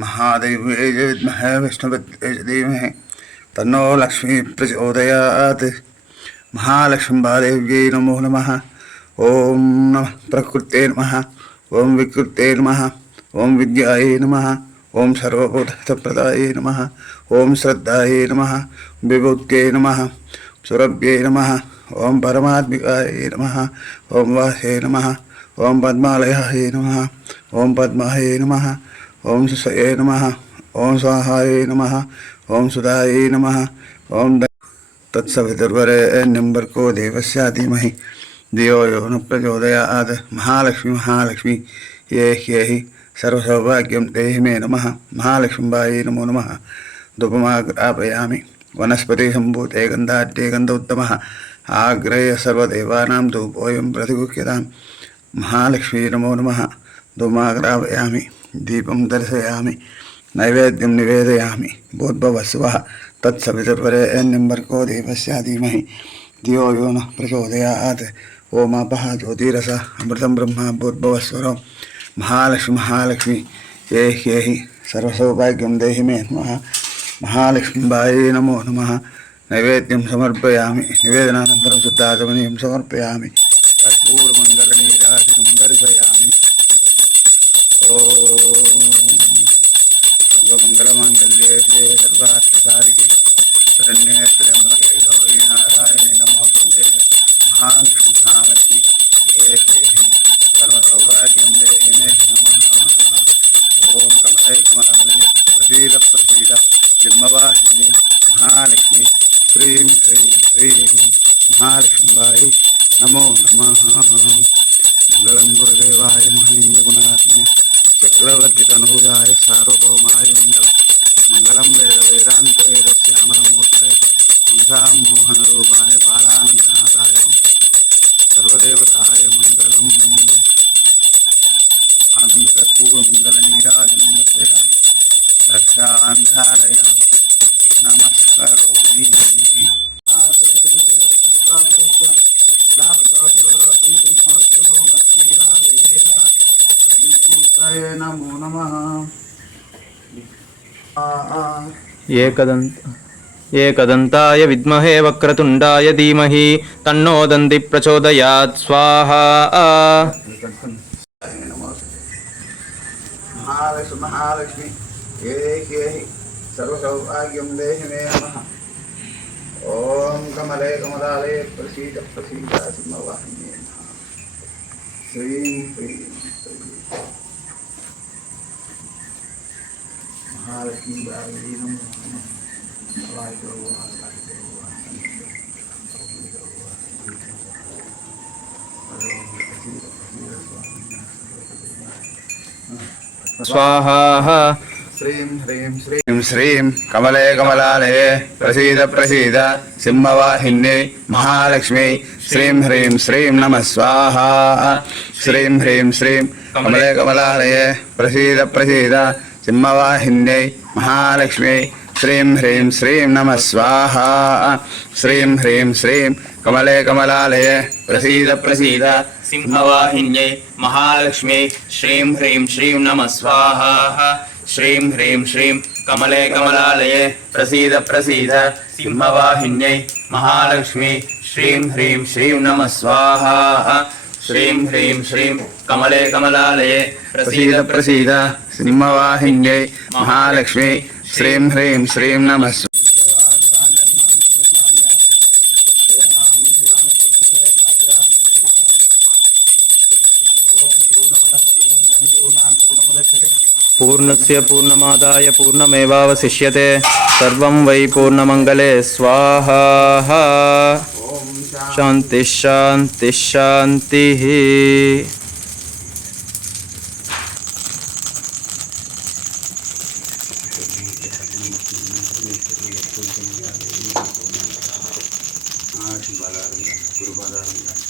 महादेव्यै विद्महे विष्णुपत्यै धीमहि तन्नो लक्ष्मी प्रचोदयात्। महालक्ष्मीदेव्यै नमो नमः। ओम नमः प्रकृते नमः। ओम विकृते नमः। ओम विद्यायै नमः। ओम सर्वबोधप्रदायै नमः। ओम श्रद्धायै नमः। विभूत्यै नमः। सुरभ्यै नमः। ओम परमात्मिकायै नमः। ओम वाहे नमः। ओम पद्मालयायै नमः। ओम पद्मायै नमः। ओम सुषये नमः। ओम स्वाहायै नमः। ओम सुधायै नमः। ओम तत्सवितुर्वरेण्यं भर्गो देवस्य धीमहि धियो यो न प्रचोदयात्। महालक्ष्मी महालक्ष्मी ये ह्येहि सर्वसौभाग्यं देहि मे नमः। महालक्ष्मीबायै नमो नमः। धूपमाग्रापयामि वनस्पतिसम्भूते गन्धाढ्ये गन्धोत्तमः आग्रह्य सर्वदेवानां धूपोऽयं प्रतिगुह्यताम्। महालक्ष्मी नमो नमः। धूपमाग्रापयामि दीपं दर्शयामि नैवेद्यं निवेदयामि भूर्भुवस्सुवः तत्सवितुर्वरेण्यं भर्गो देवस्य धीमहि धियो यो नः प्रचोदयात्। ओमापः ज्योतिरसः अमृतं ब्रह्म भूर्भुवस्सुवः। महालक्ष्मी महालक्ष्मी ये ह्येहि सर्वसौभाग्यं देहि मे नमः। महालक्ष्मीबायै नमो नमः। नैवेद्यं समर्पयामि निवेदनानन्तरं शुद्धाचमनीयं समर्पयामि कर्पूरमण्डलनीराजनं दर्शयामि। सर्वमङ्गलमाङ्गल्ये शिवे सर्वार्थसाधिके शरण्ये त्र्यम्बके गौरी नारायणे नमोस्तुते। महालक्ष्मी महालक्ष्मी हे देहि सर्वसौभाग्यं देहि मे नमः। ओम कमले कमलालये प्रसीद प्रसीद जन्मवाहिनी महालक्ष्मी श्रीं श्रीं श्रीं महालक्ष्मीबायै नमो नमः। मंगलं गुरुदेवाय महनीयगुणात्मने चक्रवर्तितनूजाय सार्वभौमाय मंगलं वेदान्तवेदस्यामरमूर्तये पुंसां मोहनरूपाय बालानन्दनाथाय सर्वदेवताय मंगलम्। आनन्दकर्पूरमण्डलनीराजनं दर्शयामि रक्षां धारयामि नमस्करोमि। नमो नमः। एकदन्ताय विद्महे वक्रतुण्डाय धीमहि तन्नो दन्ति प्रचोदयात्। स्वाहा। महालक्ष्मी महालक्ष्मी ये ह्येहि सर्वसौभाग्यं देहि मे नमः। ओम कमले कमलालये प्रसीद प्रसीद सिंहवाहिन्ये नमः। श्रीं श्रीं महालक्ष्मीबायै नमो नमः। स्वाहा। श्रीं ह्रीं श्रीं श्रीं कमले कमलालये प्रसीद प्रसीद सिंहवाहिन्ये महालक्ष्मी श्रीं ह्रीं श्रीं नमः स्वाहा। श्रीं ह्रीं श्रीं कमले कमलालये प्रसीद प्रसीद सिंहवाहिन्ये महालक्ष्मी श्रीं ह्रीं श्रीं नमः स्वाहा। श्रीं ह्रीं श्रीं कमले कमलालये प्रसीद प्रसीद सिंहवाहिन्यै महालक्ष्मी श्रीं ह्रीं श्रीं नमः स्वाहा। श्रीं ह्रीं श्रीं कमले कमलालये प्रसीद प्रसीद सिंहवाहिन्यै महालक्ष्मी श्रीं ह्रीं श्रीं नमः स्वाहा। श्रीं ह्रीं श्रीं कमले कमलालये प्रसीद प्रसीद सिंहवाहिन्यै महालक्ष्मी श्रीं ह्रीं श्रीं नमः। पूर्णस्य पूर्णमादाय पूर्णमेवावशिष्यते सर्वं वै पूर्णमङ्गले स्वाहा शान्तिः शान्तिः शान्तिः గురుపాదారంగా